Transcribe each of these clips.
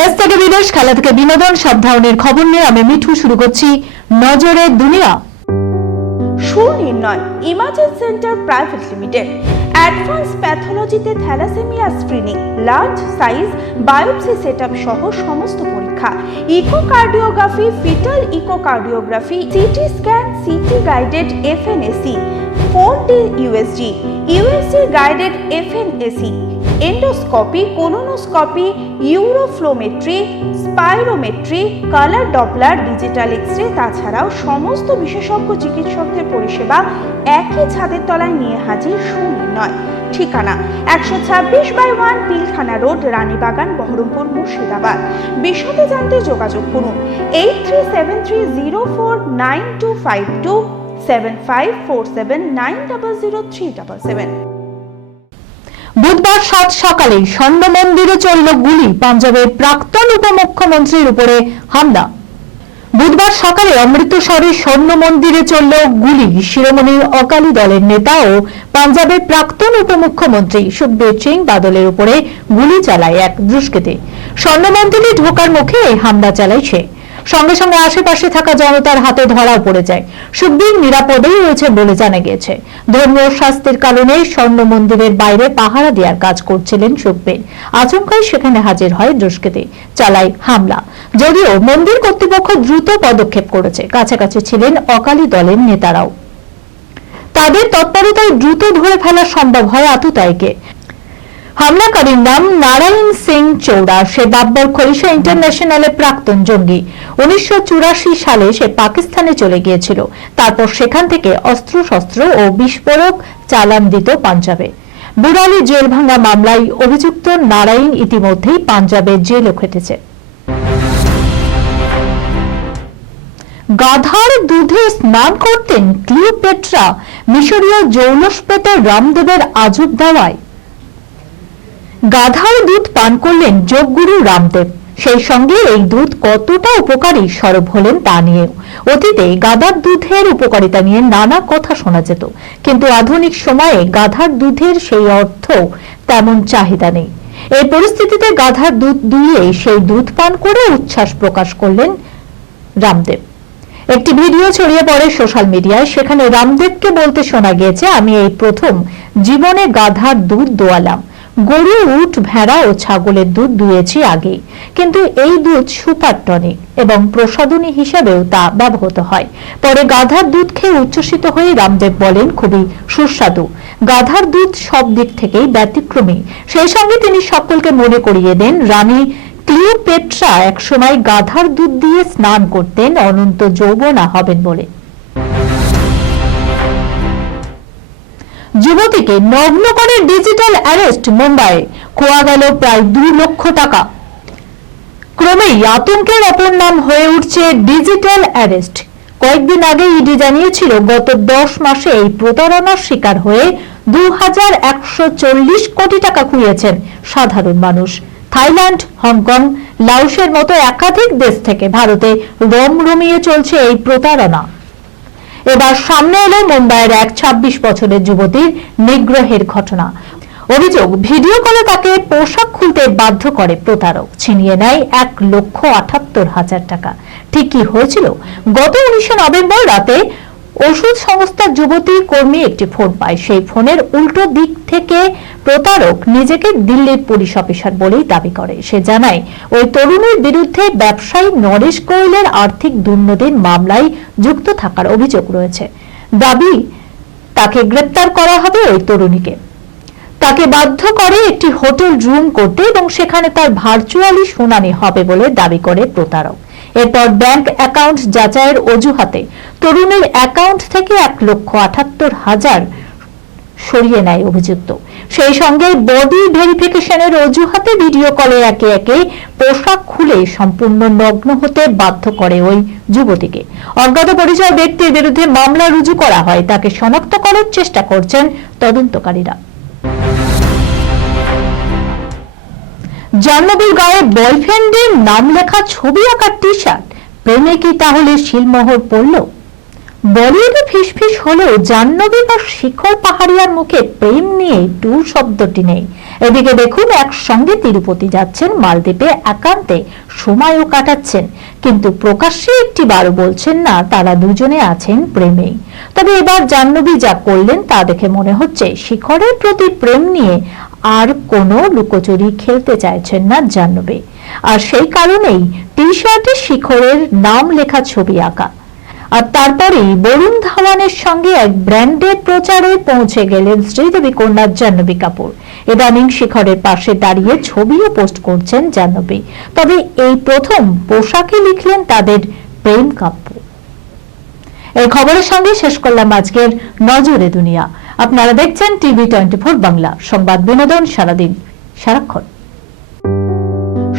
দেশ থেকে বিদেশ, খেলা থেকে বিনোদন, সব ধরনের খবর নিয়ে আমি মিঠু শুরু করছি নজরে দুনিয়া। Sunirnoy imaging centre private limited advance প্যাথোলজিতে thalassemia screening, large size biopsy setup সহ সমস্ত পরীক্ষা, echocardiography, fetal echocardiography, CT scan, CT guided FNAC, 4D USG guided FNAC, endoscopy, colonoscopy, uroflowmetry, spirometry, colour Doppler, digital x-ray, তাছাড়াও সমস্ত বিশেষজ্ঞ চিকিৎসকদের পরিষেবা একই ছাদের তলায় নিয়ে হাজির সুনির্ণয়। ঠিকানা 126/1 পিলখানা রোড, রানীবাগান, বহরমপুর, মুর্শিদাবাদ। বিশদে জানতে যোগাযোগ করুন 8373049252 7547900377। বুধবার সাত সকালে স্বর্ণ মন্দিরে চলল গুলি, পাঞ্জাবের প্রাক্তন উপমুখ্যমন্ত্রীর উপরে হামলা। বুধবার সকালে অমৃতসরের স্বর্ণ মন্দিরে চলল গুলি, শিরোমণি অকালি দলের নেতা ও পাঞ্জাবের প্রাক্তন উপমুখ্যমন্ত্রী সুখবীর সিং বাদলের উপরে গুলি চালায় এক দুষ্কৃতী। স্বর্ণ মন্দিরে ঢোকার মুখে এই হামলা চালায় সে। সঙ্গে সঙ্গে আশেপাশে থাকা জনতার হাতে ধরাও পড়ে যায়। সুখবীর নিরাপদেই রয়েছে বলে জানা গিয়েছে। ধর্মীয় শাস্তির কারণে স্বর্ণ মন্দিরের বাইরে পাহারা দেওয়ার কাজ করছিলেন সুখবীর। আচমকাই সেখানে হাজির হয় দুষ্কৃতী, চালায় হামলা। যদিও মন্দির কর্তৃপক্ষ দ্রুত পদক্ষেপ করেছে, কাছাকাছি ছিলেন অকালি দলের নেতারাও। তাদের তৎপরতায় দ্রুত ধরে ফেলা সম্ভব হয় আততায়ীকে। হামলাকারীর নাম নারায়ণ সিং চৌড়া। সে বাব্বর খলিশা ইন্টারন্যাশনালের প্রাক্তন জঙ্গি। 1984 সালে সে পাকিস্তানে চলে গিয়েছিল। তারপর সেখান থেকে অস্ত্রশস্ত্র ও বিস্ফোরক চালান দিত পাঞ্জাবে। বুরালি জেল ভাঙা মামলায় অভিযুক্ত নারায়ণ ইতিমধ্যেই পাঞ্জাবে জেলও খেটেছে। গাধার দুধে স্নান করতেন ক্লিওপেট্রা, মিশরীয় জৌলসপেতে রামদেবের আজব দাওয়ায়। গাধার দুধ পান করলেন যোগগুরু রামদেব। সেই সঙ্গে এই দুধ কতটা উপকারী সরব হলেন তা নিয়েও। অতীতে গাধার দুধের উপকারিতা নিয়ে নানা কথা শোনা যেত, কিন্তু আধুনিক সময়ে গাধার দুধের সেই অর্থ তেমন চাহিদা নেই। এই পরিস্থিতিতে গাধার দুধ দুইয়ে সেই দুধ পান করে উচ্ছ্বাস প্রকাশ করলেন রামদেব। একটি ভিডিও ছড়িয়ে পড়ে সোশ্যাল মিডিয়ায়। সেখানে রামদেবকে বলতে শোনা গিয়েছে, আমি এই প্রথম জীবনে গাধার দুধ দোয়ালাম। গরু, উট, ভেড়া ও ছাগলের দুধ দুয়েছি আগে, কিন্তু এই দুধ সুপার টনিক এবং প্রসাধনী হিসেবেও তা ব্যবহৃত হয়। পরে গাধার দুধ খেয়ে উচ্ছ্বসিত হয়ে রামদেব বলেন, খুবই সুস্বাদু। গাধার দুধ সব দিক থেকেই ব্যতিক্রমী। সেই সঙ্গে তিনি সকলকে মনে করিয়ে দেন, রানী ক্লিওপেট্রা একসময় গাধার দুধ দিয়ে স্নান করতেন অনন্ত যৌবনা হবেন বলে। যুবতীকে নগ্ন করে ডিজিটাল অ্যারেস্ট মুম্বাইয়ে, খোয়া গেল প্রায় 2 লক্ষ টাকা। ক্রমেই আতঙ্কের অপর নাম হয়ে উঠছে ডিজিটাল অ্যারেস্ট। কয়েকদিন আগে ইডি জানিয়েছিল, গত 10 মাসে এই প্রতারণার শিকার হয়ে 2140 কোটি টাকা খুইয়েছেন সাধারণ মানুষ। থাইল্যান্ড, হংকং, লাওসের মতো একাধিক দেশ থেকে ভারতে রমরমিয়ে চলছে এই প্রতারণা। এবার সামনে এলো মুম্বাইয়ের এক 26 বছরের যুবতীর নিগ্রহের ঘটনা। অভিযোগ, ভিডিও কলে তাকে পোশাক খুলতে বাধ্য করে প্রতারক, ছিনিয়ে নেয় 1,78,000 টাকা। ঠিক কি হয়েছিল? গত 19 নভেম্বর রাতে ওষুধ সংস্থার যুবতী কর্মী একটি ফোন পায়। সেই ফোনের উল্টো দিক থেকে প্রতারক নিজেকে দিল্লির পুলিশ অফিসার বলেই দাবি করে। সে জানায়, ওই তরুণীর বিরুদ্ধে ব্যবসায়ী নরেশ গোয়েলের আর্থিক দুর্নীতির মামলায় যুক্ত থাকার অভিযোগ রয়েছে। দাবি, তাকে গ্রেপ্তার করা হবে ওই তরুণীকে। তাকে বাধ্য করে একটি হোটেল রুম করতে এবং সেখানে তার ভার্চুয়ালি শুনানি হবে বলে দাবি করে প্রতারক। এরপর ব্যাংক অ্যাকাউন্ট যাচাইয়ের অজুহাতে তরুণীর অ্যাকাউন্ট থেকে 1,78,000 সরিয়ে নেয় অভিযুক্ত। সেই সঙ্গে বডি ভেরিফিকেশনের অজুহাতে ভিডিও কলে একে একে পোশাক খুলে সম্পূর্ণ নগ্ন হতে বাধ্য করে ওই যুবতীকে। অজ্ঞাত পরিচয় ব্যক্তির বিরুদ্ধে মামলা রুজু করা হয়। তাকে শনাক্ত করার চেষ্টা করছেন তদন্তকারীরা। জাহ্নবীর গায়ে বয়ফ্রেন্ডের নাম লেখা ছবি আঁকা টি শার্ট, প্রেমে কি তাহলে শিলমোহর পড়ল? বলিউডে ফিসফিস হলেও জাহ্নবী বা শিখর পাহাড়িয়ার মুখে প্রেম নিয়ে টু শব্দটি নেই। এদিকে দেখুন, একসঙ্গে তিরুপতি যাচ্ছেন, মালদ্বীপে একান্তে সময়ও কাটাচ্ছেন, কিন্তু প্রকাশ্যে একটি বারও বলছেন না তারা দুজনে আছেন প্রেমেই। তবে এবার জাহ্নবী যা করলেন তা দেখে মনে হচ্ছে শিখরের প্রতি প্রেম নিয়ে আর কোনো লুকোচুরি খেলতে চাইছেন না জাহ্নবী। আর সেই কারণেই টি শার্টে শিখরের নাম লেখা ছবি আঁকা। আর তারপরেই বরুণ ধাওয়ানের সঙ্গে এক ব্র্যান্ডের প্রচারে পৌঁছে গেলেন শ্রীদেবী কন্যা জাহ্নবী কাপুর। ইদানিং শিখরের পাশে দাঁড়িয়ে ছবিও পোস্ট করছেন জাহ্নবী। তবে এই প্রথম পোশাকে লিখলেন তাদের প্রেম কাব্য। এই খবরের সঙ্গে শেষ করলাম আজকের নজরে দুনিয়া। আপনারা দেখছেন TV24 বাংলা, সংবাদ বিনোদন সারাদিন সারাক্ষণ।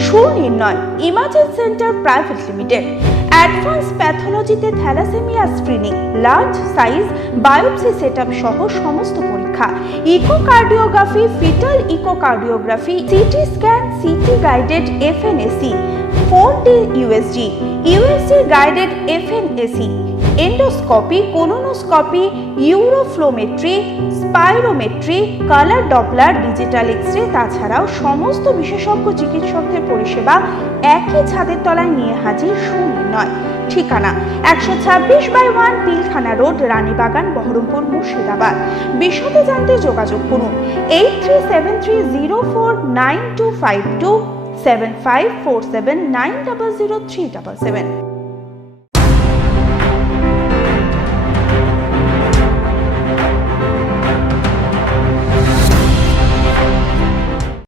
Sunirnoy imaging centre private limited advance প্যাথোলজিতে thalassemia screening, large size biopsy setup সহ সমস্ত পরীক্ষা, echocardiography, fetal echocardiography, CT scan, CT guided FNAC, 4D USG, USG guided FNAC, endoscopy, colonoscopy, uroflowmetry, spirometry, colour Doppler, digital x-ray, তাছাড়াও সমস্ত বিশেষজ্ঞ চিকিৎসকদের পরিষেবা একই ছাদের তলায় নিয়ে হাজির সুনির্ণয়। ঠিকানা 126/1 পিলখানা রোড, রানীবাগান, বহরমপুর, মুর্শিদাবাদ। বিশদে জানতে যোগাযোগ করুন 8373049252 7547900377।